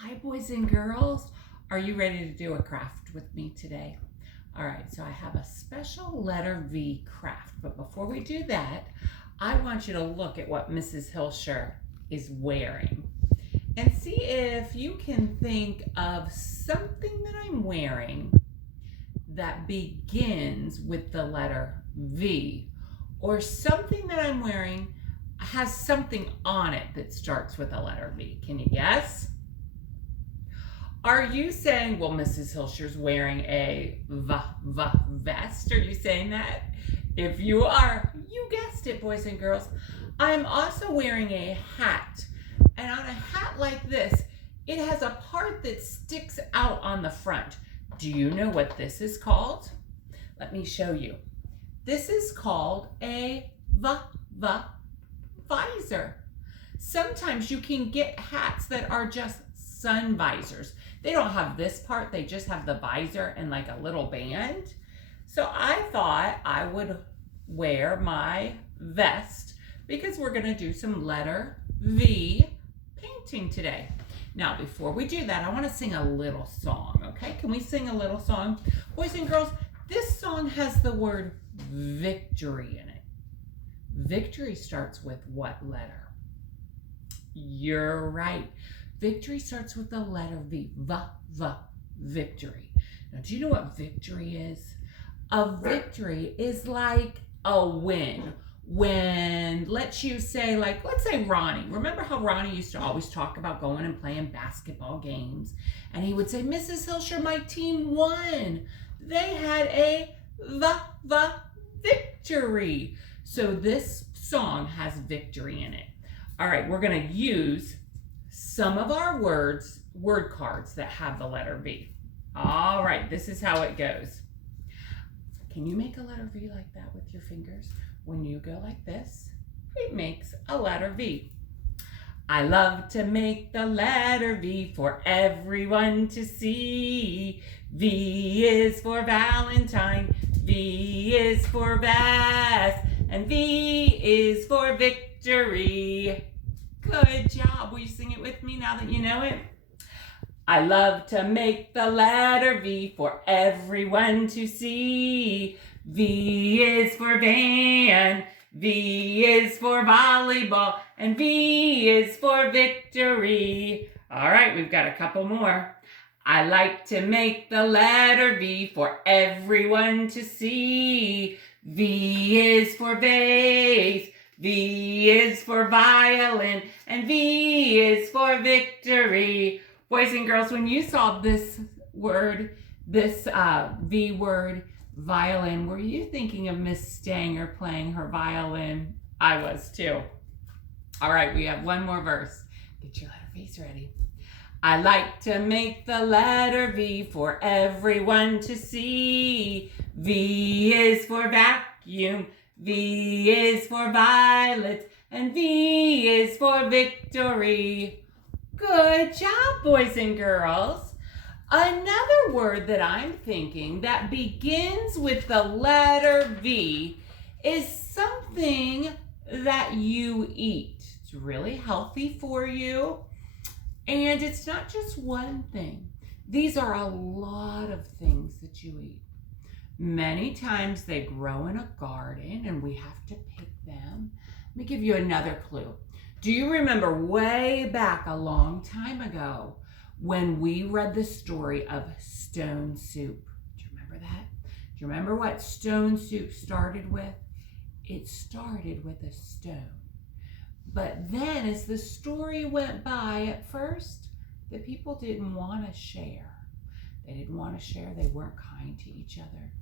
Hi, boys and girls. Are you ready to do a craft with me today? All right, so I have a special letter V craft, but before we do that, I want you to look at what Mrs. Hilsher is wearing and see if you can think of something that I'm wearing that begins with the letter V, or something that I'm wearing has something on it that starts with the letter V. Can you guess? Are you saying, well, Mrs. Hilsher's wearing a vest? Are you saying that? If you are, you guessed it, boys and girls. I'm also wearing a hat. And on a hat like this, it has a part that sticks out on the front. Do you know what this is called? Let me show you. This is called a visor. Sometimes you can get hats that are just sun visors. They don't have this part, they just have the visor and like a little band. So I thought I would wear my vest because we're gonna do some letter V painting today. Now, before we do that, I wanna sing a little song, okay? Can we sing a little song? Boys and girls, this song has the word victory in it. Victory starts with what letter? You're right. Victory starts with the letter V. Victory. Now, do you know what victory is? A victory is like a win. When, let's say Ronnie. Remember how Ronnie used to always talk about going and playing basketball games? And he would say, Mrs. Hilsher, my team won. They had a victory. So this song has victory in it. All right, we're going to use some of our word cards that have the letter V. All right, this is how it goes. Can you make a letter V like that with your fingers? When you go like this, it makes a letter V. I love to make the letter V for everyone to see. V is for Valentine, V is for vest, and V is for victory. Good job. Will you sing it with me now that you know it? I love to make the letter V for everyone to see. V is for van, V is for volleyball, and V is for victory. All right, we've got a couple more. I like to make the letter V for everyone to see. V is for vase, V is for violin, and V is for victory. Boys and girls, when you saw this word, this V word, violin, were you thinking of Miss Stanger playing her violin? I was too. All right, we have one more verse. Get your letter V's ready. I like to make the letter V for everyone to see. V is for vacuum, V is for violet, and V is for victory. Good job, boys and girls. Another word that I'm thinking that begins with the letter V is something that you eat. It's really healthy for you. And it's not just one thing. These are a lot of things that you eat. Many times they grow in a garden and we have to pick them. Let me give you another clue. Do you remember way back a long time ago when we read the story of stone soup? Do you remember that? Do you remember what stone soup started with? It started with a stone. But then as the story went by, at first, the people didn't want to share. They didn't want to share. They weren't kind to each other.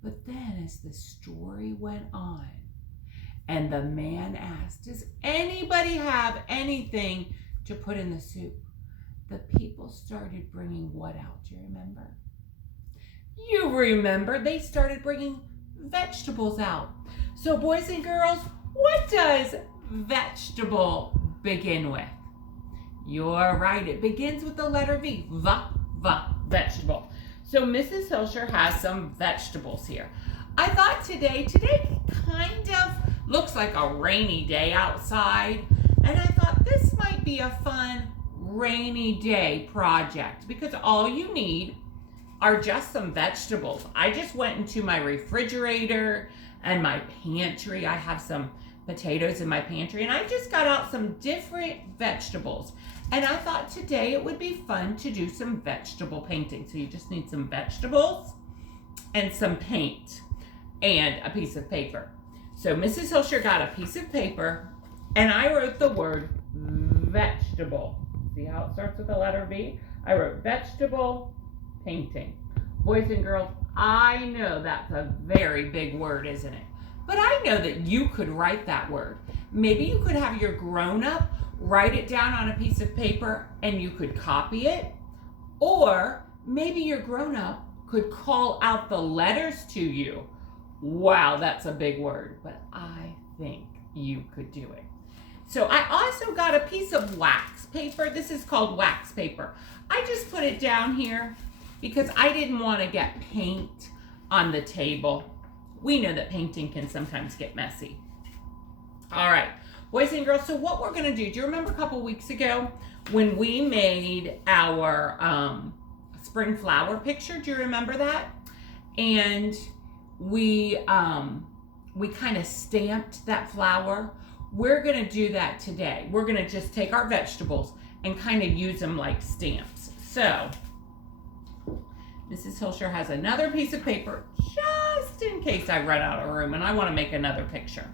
But then as the story went on, and the man asked, does anybody have anything to put in the soup? The people started bringing what out? Do you remember? You remember. They started bringing vegetables out. So boys and girls, what does vegetable begin with? You're right. It begins with the letter V. Vegetable. So Mrs. Hilsher has some vegetables here. I thought today kind of looks like a rainy day outside, and I thought this might be a fun rainy day project because all you need are just some vegetables. I just went into my refrigerator and my pantry. I have some potatoes in my pantry and I just got out some different vegetables. And I thought today it would be fun to do some vegetable painting. So you just need some vegetables and some paint and a piece of paper. So Mrs. Hilsher got a piece of paper and I wrote the word vegetable. See how it starts with the letter V? I wrote vegetable painting. Boys and girls, I know that's a very big word, isn't it? But I know that you could write that word. Maybe you could have your grown-up write it down on a piece of paper and you could copy it. Or maybe your grown-up could call out the letters to you. Wow, that's a big word, but I think you could do it. So I also got a piece of wax paper. This is called wax paper. I just put it down here because I didn't want to get paint on the table. We know that painting can sometimes get messy. All right, boys and girls, so what we're gonna do you remember a couple weeks ago when we made our spring flower picture? Do you remember that? And we kind of stamped that flower. We're gonna do that today. We're gonna just take our vegetables and kind of use them like stamps. So Mrs. Hilsher has another piece of paper just in case I run out of room and I want to make another picture.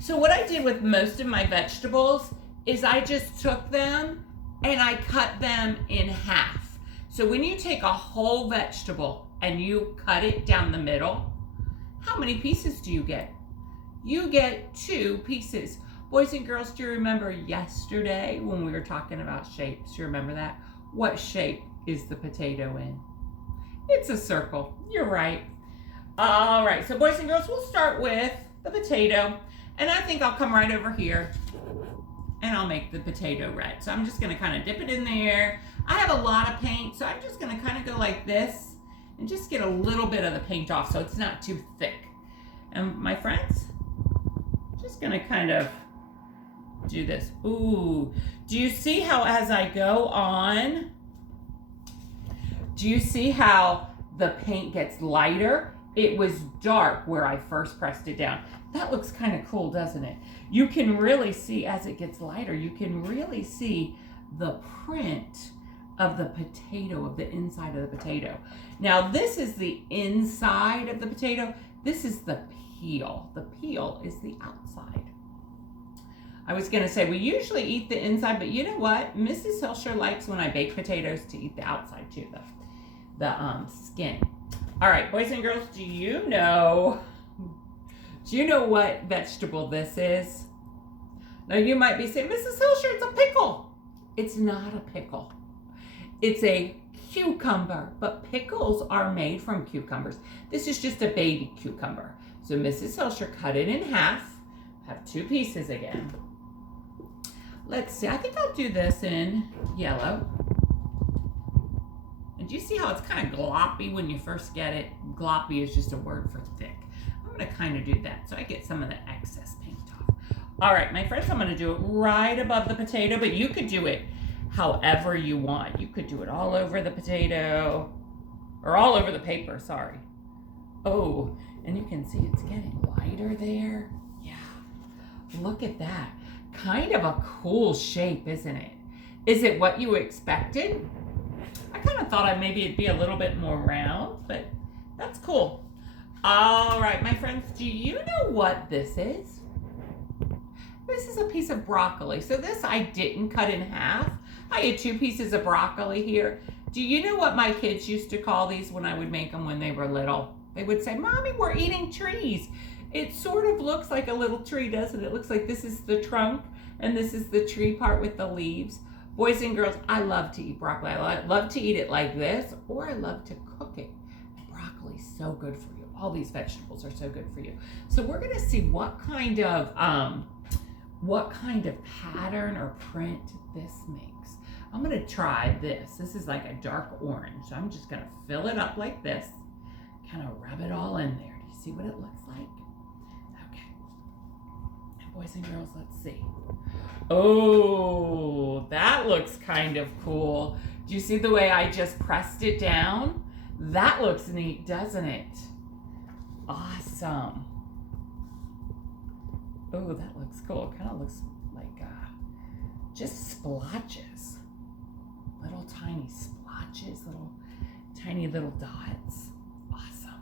So what I did with most of my vegetables is I just took them and I cut them in half. So when you take a whole vegetable and you cut it down the middle, how many pieces do you get? You get 2 pieces. Boys and girls, do you remember yesterday when we were talking about shapes? Do you remember that? What shape is the potato in? It's a circle. You're right. All right, so boys and girls, we'll start with the potato. And I think I'll come right over here and I'll make the potato red. So I'm just gonna kind of dip it in there. I have a lot of paint, so I'm just gonna kind of go like this and just get a little bit of the paint off so it's not too thick. And my friends, just gonna kind of do this. Ooh, do you see how as I go on, do you see how the paint gets lighter? It was dark where I first pressed it down. That looks kind of cool, doesn't it? You can really see as it gets lighter, you can really see the print of the potato, of the inside of the potato. Now this is the inside of the potato. This is the peel. The peel is the outside. I was gonna say we usually eat the inside, but you know what? Mrs. Hilsher likes when I bake potatoes to eat the outside too, the skin. All right, boys and girls, do you know what vegetable this is? Now you might be saying, Mrs. Hilsher, it's a pickle. It's not a pickle. It's a cucumber, but pickles are made from cucumbers. This is just a baby cucumber. So Mrs. Hilsher cut it in half, have 2 pieces again. Let's see, I think I'll do this in yellow. And do you see how it's kind of gloppy when you first get it? Gloppy is just a word for thick. I'm gonna kind of do that so I get some of the excess paint off. All right, my friends, I'm gonna do it right above the potato, but you could do it however you want. You could do it all over the potato, or all over the paper, sorry. Oh, and you can see it's getting lighter there. Yeah, look at that. Kind of a cool shape, isn't it? Is it what you expected? I kind of thought maybe it'd be a little bit more round, but that's cool. All right, my friends, do you know what this is? This is a piece of broccoli. So this I didn't cut in half. I had 2 pieces of broccoli here. Do you know what my kids used to call these when I would make them when they were little? They would say, Mommy, we're eating trees. It sort of looks like a little tree, doesn't it? It looks like this is the trunk and this is the tree part with the leaves. Boys and girls, I love to eat broccoli. I love to eat it like this, or I love to cook it. Broccoli's so good for you. All these vegetables are so good for you. So we're gonna see what kind of pattern or print this makes. I'm gonna try this. This is like a dark orange. So I'm just gonna fill it up like this, kind of rub it all in there. Do you see what it looks like? Okay. boys and girls, let's see. Oh, that looks kind of cool. Do you see the way I just pressed it down? That looks neat, doesn't it? Awesome. Oh, that looks cool. It kind of looks like just splotches. Little tiny splotches, little tiny little dots. Awesome.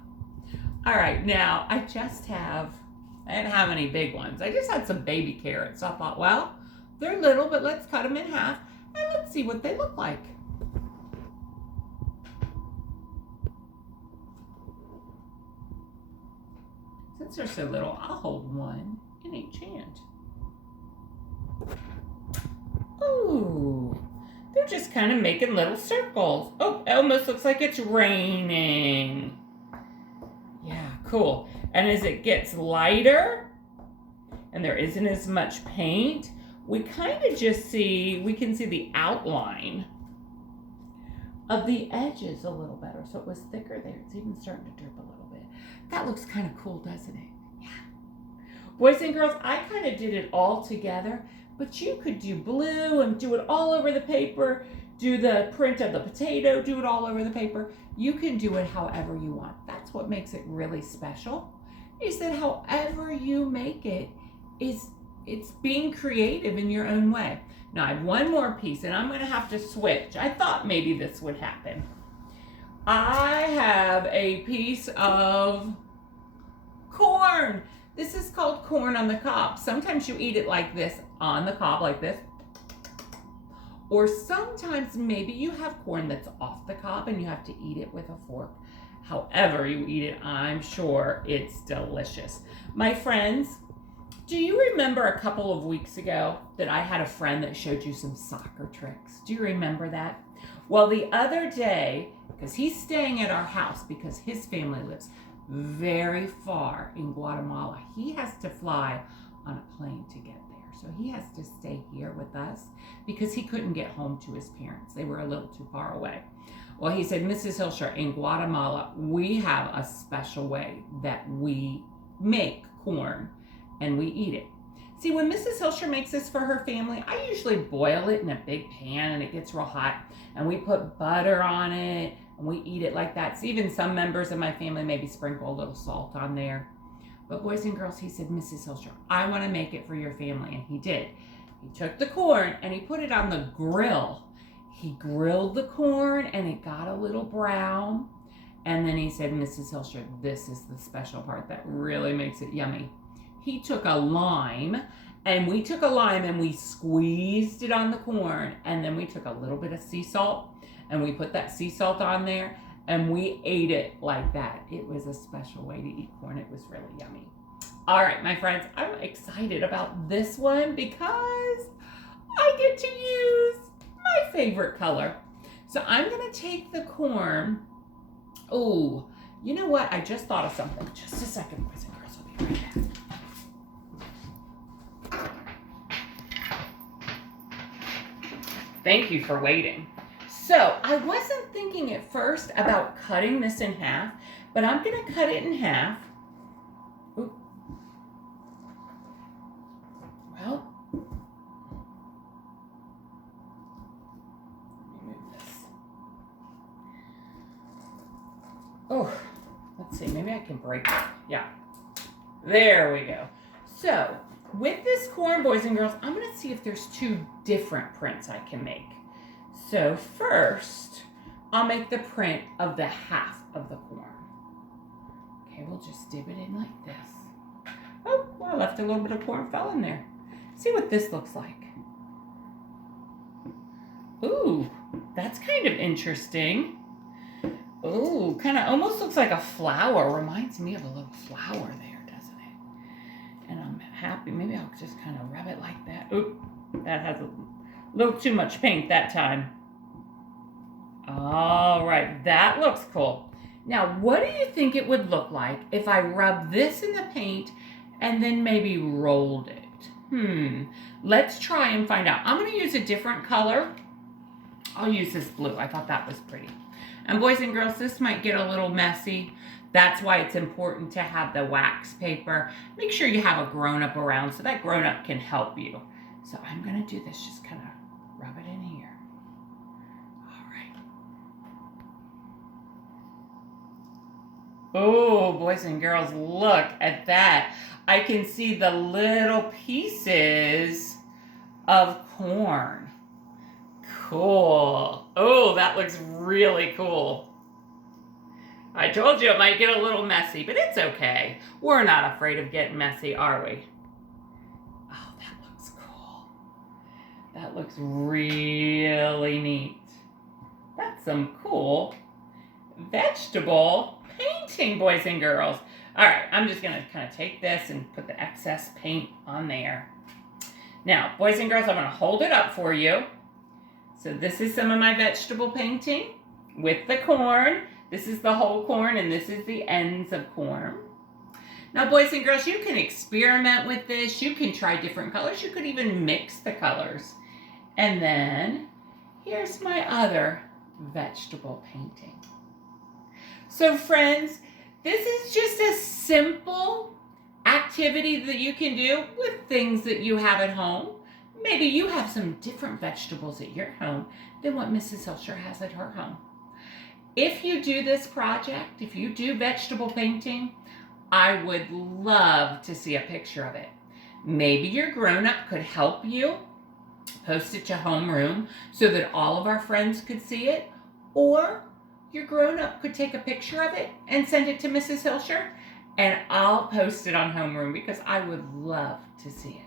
All right, now I didn't have any big ones. I just had some baby carrots. So I thought, well, they're little, but let's cut them in half and let's see what they look like. Since they're so little, I'll hold one in each hand. Ooh, they're just kind of making little circles. Oh, it almost looks like it's raining. Yeah, cool. And as it gets lighter and there isn't as much paint, we kind of just we can see the outline of the edges a little better. So it was thicker there. It's even starting to drip a little bit. That looks kind of cool, doesn't it? Yeah. Boys and girls, I kind of did it all together, but you could do blue and do it all over the paper, do the print of the potato, do it all over the paper. You can do it however you want. That's what makes it really special, is that however you make it, it's being creative in your own way. Now I have one more piece and I'm gonna have to switch. I thought maybe this would happen. I have a piece of corn. This is called corn on the cob. Sometimes you eat it like this, on the cob like this. Or sometimes maybe you have corn that's off the cob and you have to eat it with a fork. However you eat it, I'm sure it's delicious. My friends, do you remember a couple of weeks ago that I had a friend that showed you some soccer tricks? Do you remember that? Well, the other day, because he's staying at our house because his family lives very far in Guatemala. He has to fly on a plane to get there. So he has to stay here with us because he couldn't get home to his parents. They were a little too far away. Well, he said, Mrs. Hilsher, in Guatemala, we have a special way that we make corn and we eat it. See, when Mrs. Hilsher makes this for her family, I usually boil it in a big pan and it gets real hot and we put butter on it and we eat it like that. So even some members of my family maybe sprinkle a little salt on there. But boys and girls, he said, Mrs. Hilsher, I want to make it for your family. And he did. He took the corn and he put it on the grill. He grilled the corn and it got a little brown. And then he said, Mrs. Hilsher, this is the special part that really makes it yummy. He took a lime and we took a lime and we squeezed it on the corn. And then we took a little bit of sea salt and we put that sea salt on there and we ate it like that. It was a special way to eat corn. It was really yummy. All right, my friends, I'm excited about this one because I get to use my favorite color. So I'm gonna take the corn. Oh, you know what? I just thought of something. Just a second, boys and girls, I'll be right back. Thank you for waiting. So I wasn't thinking at first about cutting this in half, but I'm gonna cut it in half. Ooh. Well, let me move this. Oh, let's see, maybe I can break it. Yeah, there we go. So with this corn, boys and girls, I'm gonna see if there's two different prints I can make. So first, I'll make the print of the half of the corn. Okay, we'll just dip it in like this. Oh, well, I left a little bit of corn fell in there. See what this looks like. Ooh, that's kind of interesting. Ooh, kind of almost looks like a flower. Reminds me of a little flower there, doesn't it? And I'm happy. Maybe I'll just kind of rub it like that. Ooh, that has a little too much paint that time. All right, that looks cool. Now, what do you think it would look like if I rubbed this in the paint and then maybe rolled it? Let's try and find out. I'm gonna use a different color. I'll use this blue. I thought that was pretty. And boys and girls, this might get a little messy. That's why it's important to have the wax paper. Make sure you have a grown-up around so that grown-up can help you. So I'm going to do this, just kind of rub it in here. All right. Oh, boys and girls, look at that. I can see the little pieces of corn. Cool. Oh, that looks really cool. I told you it might get a little messy, but it's okay. We're not afraid of getting messy, are we? Oh, that looks cool. That looks really neat. That's some cool vegetable painting, boys and girls. All right, I'm just gonna kind of take this and put the excess paint on there. Now, boys and girls, I'm gonna hold it up for you. So this is some of my vegetable painting with the corn. This is the whole corn, and this is the ends of corn. Now, boys and girls, you can experiment with this. You can try different colors. You could even mix the colors. And then, here's my other vegetable painting. So, friends, this is just a simple activity that you can do with things that you have at home. Maybe you have some different vegetables at your home than what Mrs. Hilsher has at her home. If you do this project, if you do vegetable painting, I would love to see a picture of it. Maybe your grown-up could help you post it to homeroom so that all of our friends could see it, or your grown-up could take a picture of it and send it to Mrs. Hilsher, and I'll post it on homeroom because I would love to see it.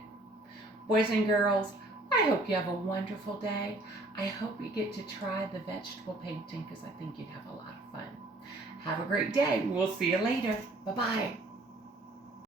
Boys and girls, I hope you have a wonderful day. I hope you get to try the vegetable painting because I think you'd have a lot of fun. Have a great day. We'll see you later. Bye-bye.